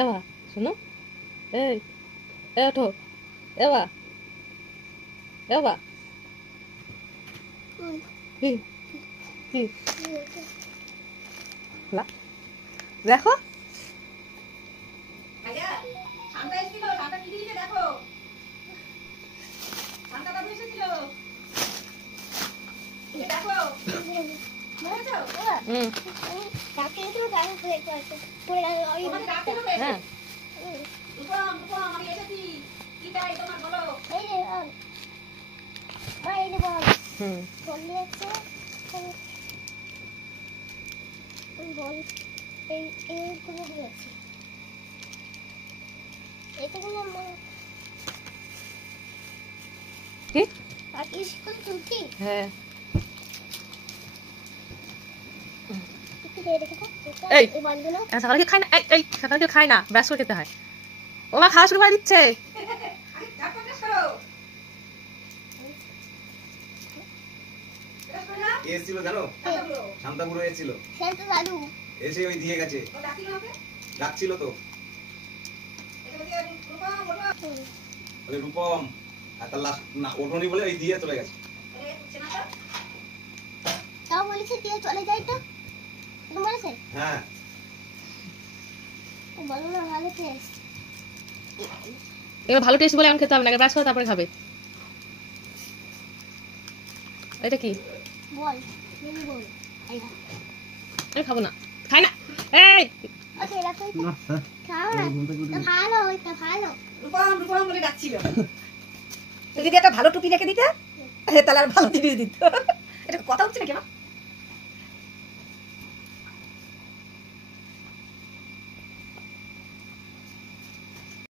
এবা শোনো, এই এ ওঠো, এবা এবা কি কি দেখো হ্যাঁ সকালে খাই না, এই সকালে খাই না, ব্রাশ করে খেতে হয়। ও মা খাওয়া শুরু করে দিচ্ছে। এসেছিল জানো, শান্তাপুরে এসেছিল, এসে ওই দিয়ে গেছে, ডাকছিল তো রূপম, আর তার লাস্ট না ওঠনি বলে ওই দিয়ে চলে গেছে। তাও বলেছে দিয়ে চলে যাই তো, তুমি বলেছে? হ্যাঁ বলো না ভালো টেস্ট। এবার ভালো টেস্ট বলে এখন খেতে হবে না, ব্রাশ করে তারপরে খাবে। এটা কি বল, তুমি বল। আমি খাবো না, খাই না। এই ওকে রাখো, খাও না, ভালো এটা ভালো। রূপম রূপম বলে ডাকছিল। যদি একটা ভালো টুপি রেখে দিতে তাহলে আর ভালো জিনিস দিত। এটা কথা হচ্ছে নাকি মা?